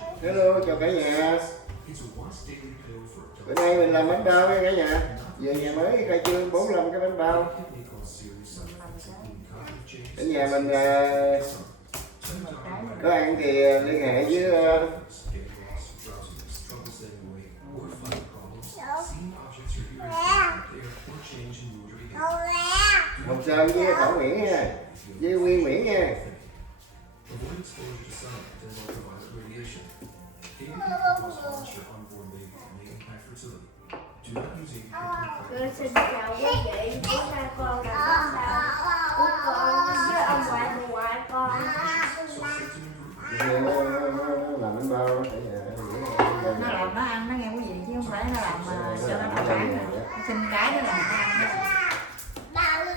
Hello, chào cả nhà. Bữa nay mình làm bánh bao nha cả nhà. Về nhà mới khai trương 45 cái bánh bao. Ở nhà mình có ăn thì liên hệ với Hồng Sơn với Thảo Nguyễn nha, với Nguyên Nguyễn nha. Xin chào quý vị, bữa nay con là bánh bao của con với ông ngoại con. Làm bánh bao cả nhà. Nó làm nó ăn nó nghe quý vị chứ không phải nó làm cho nó bán. Nó xin cái nó làm nó ăn.